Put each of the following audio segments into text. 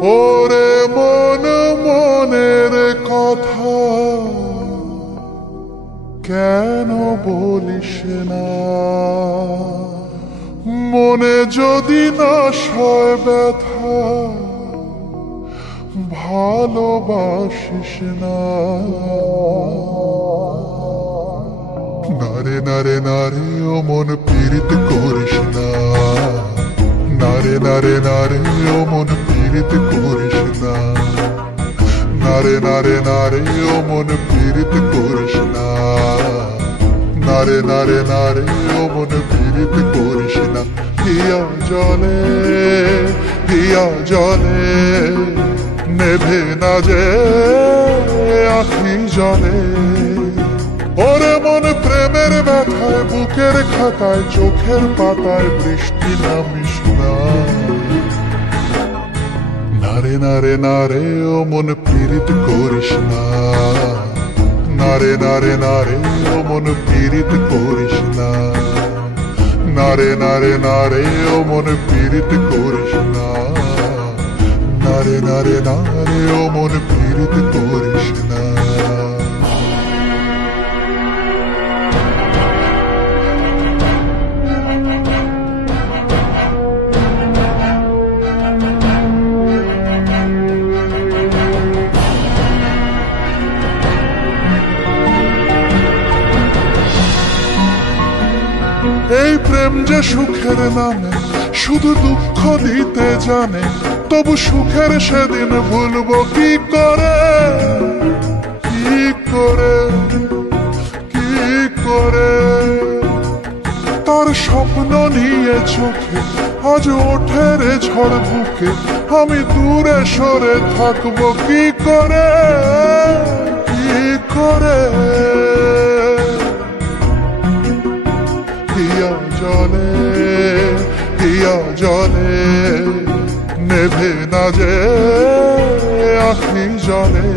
ওরে মন মনের কথা কেন বলিস না, মনে যদি না সয় ব্যথা ভালোবাসিস না। নারে নারে নারে ও মন পীড়িত করিস না, নারে নারে নারে ও মন পীড়িত করিস না, নারে নারে নারে ও মন পীড়িত করিস না, নারে নারে নারে ও মন পীড়িত করিস না। হিয়া জলে হিয়া জলে নেভে না যে আখি জলে, ওরে মন প্রেমের ব্যথায় বুকের খাতায় চোখের পাতায় বৃষ্টি নামিস না। নারে নারে নারে ও মন পীড়িত করিস না, নারে নারে নারে ও মন পীড়িত করিস না, নারে নারে নারে ও মন পীড়িত করিস না, নারে নারে নারে ও মন পীড়িত করিস না। এই প্রেম যে সুখের নামে শুধু দুঃখ দিতে জানে, তবু সুখের সেদিন ভুলবো কি করে, কি করে, কি করে। তার স্বপ্ন নিয়ে চোখে আজ ওঠে রে ঝড় বুকে, আমি দূরে সরে থাকবো কি করে, কি করে। হিয়া জলে হিয়া জলে নেভে না যে আখি জলে,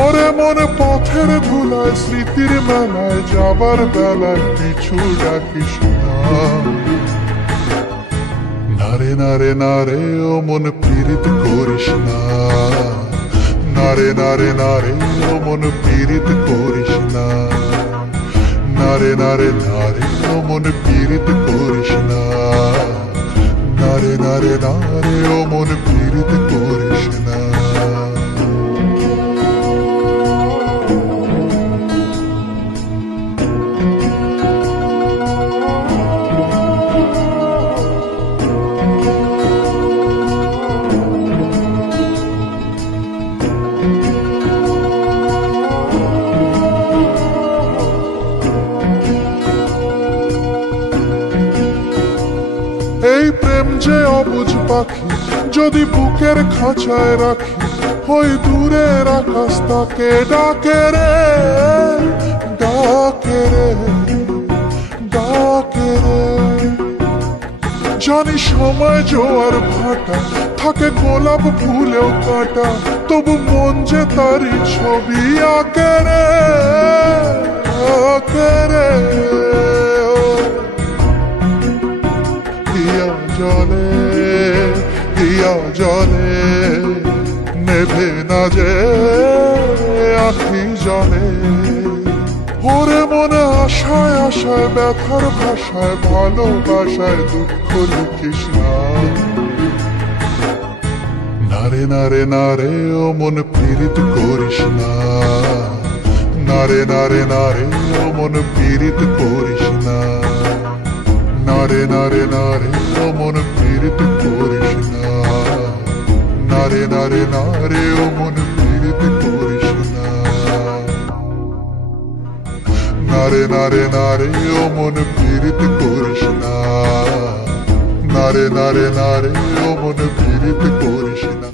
ওরে মন পথের ধুলায় স্মৃতির মেলায় যাবার বেলায় পিছু ডাকিস না। নারে নারে নারে ও মন পীড়িত করিস না, নারে নারে নারে ও মন পীড়িত করিস না, নারে নারে নারে ও মন পীড়িত করিস না, নারে নারে নারে ও মন পীড়িত করিস না। এই প্রেম যে অবুঝ পাখি যদি বুকের খাঁচায় রাখি, ওই দূরের আকাশ তাকে ডাকে রে, ডাকে রে, ডাকে রে। জানি সময় জোয়ার ভাটা থাকে গোলাপ ফুলেও কাটা, তবু মন যে তারই ছবি আঁকে রে, আঁকে রে। হিয়া জলে হিয়া জলে নেভে না যে আখি জলে, ওরে মনে আশায় আশায় ব্যথার ভাষায় ভালোবাসায় দুঃখ লিখিস না। নারে নারে নারে ও মন পীড়িত করিস না, নারে নারে নারে ও মন পীড়িত করিস না, নারে নারে নারে ও মন পীড়িত করিস না, নারে নারে নারে ও মন পীড়িত করিস না, নারে নারে নারে ও মন পীড়িত করিস না, নারে নারে নারে ও মন পীড়িত করিস না।